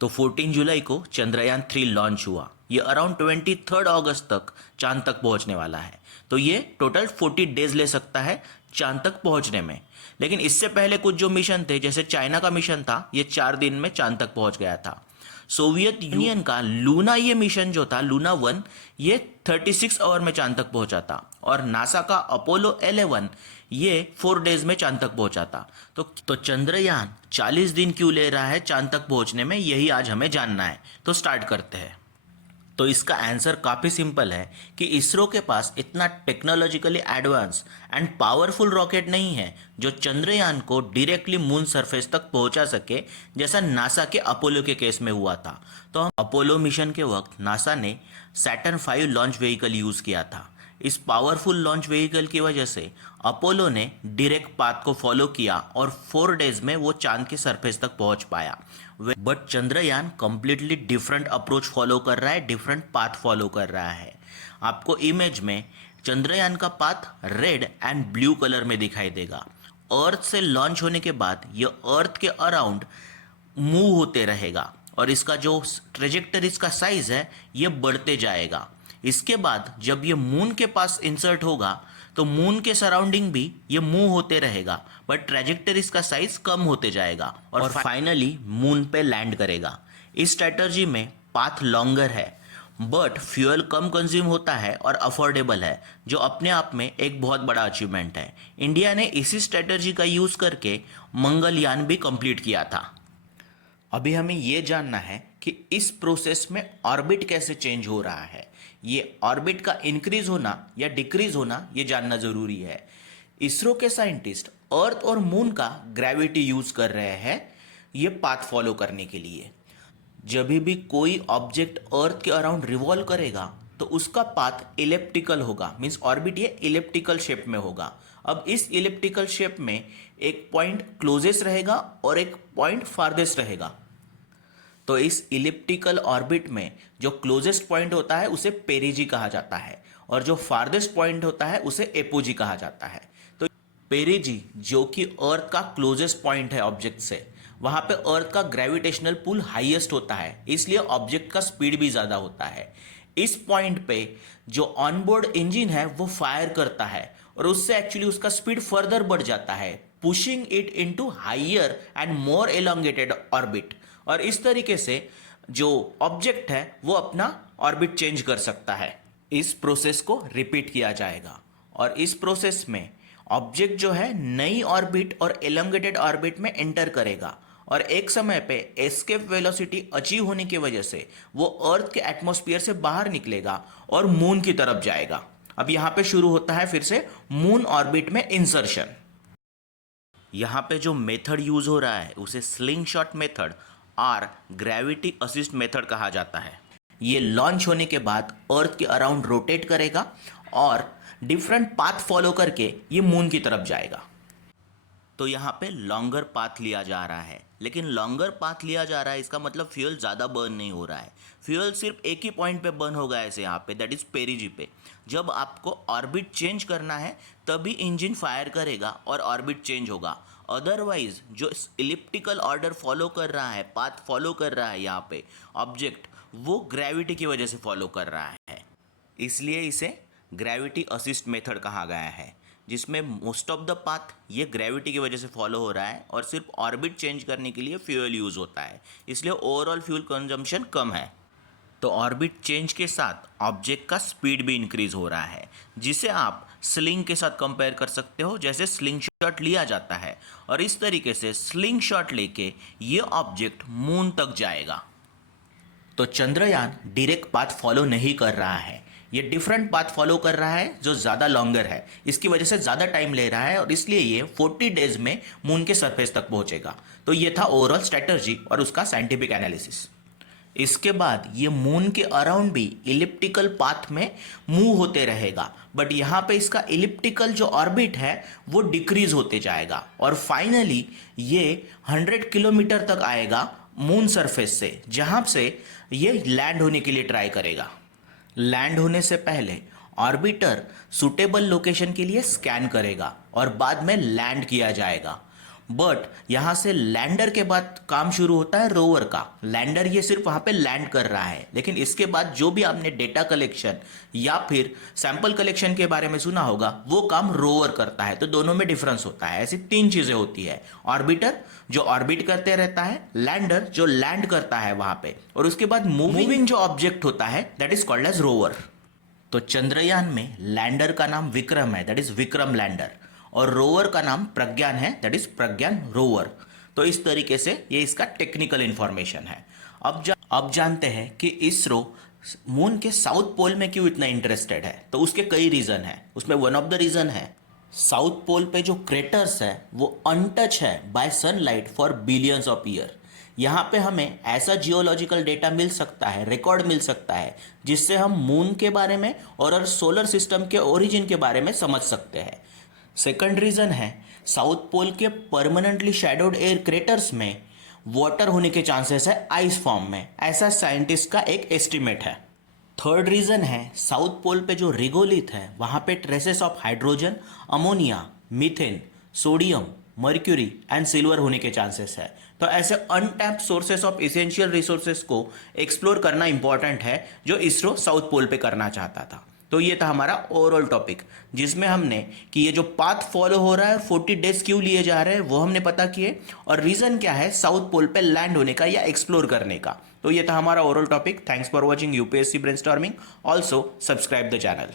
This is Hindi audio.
तो 14 जुलाई को चंद्रयान 3 लॉन्च हुआ। ये अराउंड 23 अगस्त तक चांद तक पहुंचने वाला है। तो ये टोटल 40 डेज ले सकता है चांद तक पहुंचने में। लेकिन इससे पहले कुछ जो मिशन थे, जैसे चाइना का मिशन था, ये 4 दिन में चांद तक पहुंच गया था। सोवियत यूनियन का लूना ये मिशन जो था, लूना 1, ये 36 आवर में चांद तक पहुंचा था। और नासा का अपोलो 11 ये 4 डेज में चांद तक पहुंचा था। तो चंद्रयान 40 दिन क्यों ले रहा है चांद तक पहुंचने में, यही आज हमें जानना है। तो स्टार्ट करते हैं। तो इसका आंसर काफ़ी सिंपल है कि इसरो के पास इतना technologically advance and powerful rocket नहीं है जो चंद्रयान को डायरेक्टली मून सरफेस तक पहुंचा सके, जैसा नासा के अपोलो के केस में हुआ था। तो हम अपोलो मिशन के वक्त नासा ने सैटर्न 5 लॉन्च व्हीकल यूज़ किया था। इस पावरफुल लॉन्च व्हीकल की वजह से अपोलो ने डायरेक्ट पाथ को फॉलो किया और 4 डेज में वो चांद के सरफेस तक पहुंच पाया। But Chandrayaan completely different approach follow कर रहा है, डिफरेंट पाथ फॉलो कर रहा है। आपको इमेज में चंद्रयान का path red and blue colour में दिखाई देगा। अर्थ से लॉन्च होने के बाद ये अर्थ के अराउंड मूव होते रहेगा और इसका जो ट्रेजेक्टरी, इसका साइज है, ये बढ़ते जाएगा। इसके बाद जब ये मून के पास इंसर्ट होगा तो मून के सराउंडिंग भी ये मूव होते रहेगा, बट ट्रेजेक्टरीज का साइज कम होते जाएगा और फाइनली मून पे लैंड करेगा। इस स्ट्रेटजी में पाथ लॉन्गर है, बट फ्यूल कम कंज्यूम होता है और अफोर्डेबल है, जो अपने आप में एक बहुत बड़ा अचीवमेंट है। इंडिया ने इसी स्ट्रेटजी का यूज़ करके मंगलयान भी कंप्लीट किया था। अभी हमें ये जानना है कि इस प्रोसेस में ऑर्बिट कैसे चेंज हो रहा है। ये ऑर्बिट का इंक्रीज होना या डिक्रीज होना, ये जानना ज़रूरी है। इसरो के साइंटिस्ट अर्थ और मून का ग्रेविटी यूज़ कर रहे हैं ये पाथ फॉलो करने के लिए। जब भी कोई ऑब्जेक्ट अर्थ के अराउंड रिवॉल्व करेगा तो उसका पाथ इलिप्टिकल होगा, मीन्स ऑर्बिट ये इलिप्टिकल शेप में होगा। अब इस इलिप्टिकल शेप में एक पॉइंट क्लोजेस्ट रहेगा और एक पॉइंट फारदेस्ट रहेगा। तो इस इलिप्टिकल ऑर्बिट में जो क्लोजेस्ट पॉइंट होता है उसे पेरिजी कहा जाता है और जो फारदेस्ट पॉइंट होता है उसे एपोजी कहा जाता है। तो पेरिजी जो कि अर्थ का क्लोजेस्ट पॉइंट है ऑब्जेक्ट से, वहां पे अर्थ का ग्रेविटेशनल पुल हाईएस्ट होता है, इसलिए ऑब्जेक्ट का स्पीड भी ज़्यादा होता है। इस पॉइंट पे जो ऑनबोर्ड इंजन है वो फायर करता है और उससे एक्चुअली उसका स्पीड फर्दर बढ़ जाता है, pushing it into higher and more elongated orbit. और इस तरीके से जो ऑब्जेक्ट है वो अपना ऑर्बिट चेंज कर सकता है। इस प्रोसेस को रिपीट किया जाएगा और इस प्रोसेस में ऑब्जेक्ट जो है नई ऑर्बिट और एलोंगेटेड ऑर्बिट में एंटर करेगा और एक समय पे एस्केप वेलोसिटी अचीव होने की वजह से वो अर्थ के एटमॉस्फेयर से बाहर निकलेगा और मून की तरफ जाएगा। अब यहाँ पे शुरू होता है फिर से मून ऑर्बिट में इंसर्शन। यहाँ पे जो मेथड यूज हो रहा है उसे स्लिंग शॉट मेथड और ग्रेविटी असिस्ट मेथड कहा जाता है। ये लॉन्च होने के बाद अर्थ के अराउंड रोटेट करेगा और डिफरेंट पाथ फॉलो करके ये मून की तरफ जाएगा। तो यहाँ पे लॉन्गर पाथ लिया जा रहा है, लेकिन लॉन्गर पाथ लिया जा रहा है इसका मतलब फ्यूल ज़्यादा बर्न नहीं हो रहा है। फ्यूल सिर्फ एक ही पॉइंट पे बर्न होगा ऐसे यहाँ पे, दैट इज़ पेरिजी पे। जब आपको ऑर्बिट चेंज करना है तभी इंजन फायर करेगा और ऑर्बिट चेंज होगा। अदरवाइज जो इलिप्टिकल ऑर्डर फॉलो कर रहा है, पाथ फॉलो कर रहा है यहाँ पे ऑब्जेक्ट, वो ग्रेविटी की वजह से फॉलो कर रहा है, इसलिए इसे ग्रेविटी असिस्ट मेथड कहा गया है, जिसमें मोस्ट ऑफ द पाथ ये ग्रेविटी की वजह से फॉलो हो रहा है और सिर्फ ऑर्बिट चेंज करने के लिए फ्यूल यूज़ होता है, इसलिए ओवरऑल फ्यूल कंजम्पशन कम है। तो ऑर्बिट चेंज के साथ ऑब्जेक्ट का स्पीड भी इंक्रीज हो रहा है, जिसे आप स्लिंग के साथ कंपेयर कर सकते हो, जैसे स्लिंग शॉट लिया जाता है और इस तरीके से स्लिंग शॉट लेके ये ऑब्जेक्ट मून तक जाएगा। तो चंद्रयान डायरेक्ट पाथ फॉलो नहीं कर रहा है, ये डिफरेंट पाथ फॉलो कर रहा है जो ज़्यादा लॉन्गर है, इसकी वजह से ज़्यादा टाइम ले रहा है और इसलिए ये 40 डेज में मून के सरफेस तक पहुंचेगा। तो ये था ओवरऑल स्ट्रेटजी और उसका साइंटिफिक एनालिसिस। इसके बाद ये मून के अराउंड भी इलिप्टिकल पाथ में मूव होते रहेगा, बट यहाँ पे इसका इलिप्टिकल जो ऑर्बिट है वो डिक्रीज होते जाएगा और फाइनली ये 100 किलोमीटर तक आएगा मून सरफेस से, जहाँ से ये लैंड होने के लिए ट्राई करेगा। लैंड होने से पहले ऑर्बिटर सुटेबल लोकेशन के लिए स्कैन करेगा और बाद में लैंड किया जाएगा। बट यहाँ से लैंडर के बाद काम शुरू होता है रोवर का। लैंडर ये सिर्फ वहाँ पे लैंड कर रहा है, लेकिन इसके बाद जो भी आपने डेटा कलेक्शन या फिर सैंपल कलेक्शन के बारे में सुना होगा वो काम रोवर करता है। तो दोनों में डिफरेंस होता है। ऐसी तीन चीजें होती है, ऑर्बिटर जो ऑर्बिट करते रहता है, लैंडर जो लैंड करता है वहां पे, और उसके बाद मूविंग जो ऑब्जेक्ट होता है that is called as rover. तो चंद्रयान में लैंडर का नाम विक्रम है, दैट इज विक्रम लैंडर, और रोवर का नाम प्रज्ञान है, दैट इज प्रज्ञान रोवर। तो इस तरीके से ये इसका टेक्निकल इंफॉर्मेशन है। अब जानते हैं कि इसरो मून के साउथ पोल में क्यों इतना इंटरेस्टेड है। तो उसके कई रीजन है, उसमें वन ऑफ द रीजन है साउथ पोल पे जो क्रेटर्स है वो अनटच है bye sunlight for billions of year. यहाँ पे हमें ऐसा जियोलॉजिकल डेटा मिल सकता है, रिकॉर्ड मिल सकता है, जिससे हम मून के बारे में और सोलर सिस्टम के ओरिजिन के बारे में समझ सकते हैं। सेकंड रीजन है साउथ पोल के परमानेंटली शैडोड एयर क्रेटर्स में वाटर होने के चांसेस है आइस फॉर्म में, ऐसा साइंटिस्ट का एक एस्टिमेट है। थर्ड रीजन है साउथ पोल पे जो रिगोलिथ है वहाँ पे traces of hydrogen, ammonia, methane, sodium, mercury and silver होने के चांसेस है। तो ऐसे untapped sources of essential resources को एक्सप्लोर करना इंपॉर्टेंट है, जो इसरो साउथ पोल पे करना चाहता था। तो ये था हमारा ओवरऑल टॉपिक, जिसमें हमने कि ये जो पाथ फॉलो हो रहा है 40 डेज क्यों लिए जा रहे हैं वो हमने पता किए, और रीजन क्या है साउथ पोल पे लैंड होने का या एक्सप्लोर करने का। तो ये था हमारा overall topic. Thanks for watching UPSC brainstorming. Also subscribe the channel.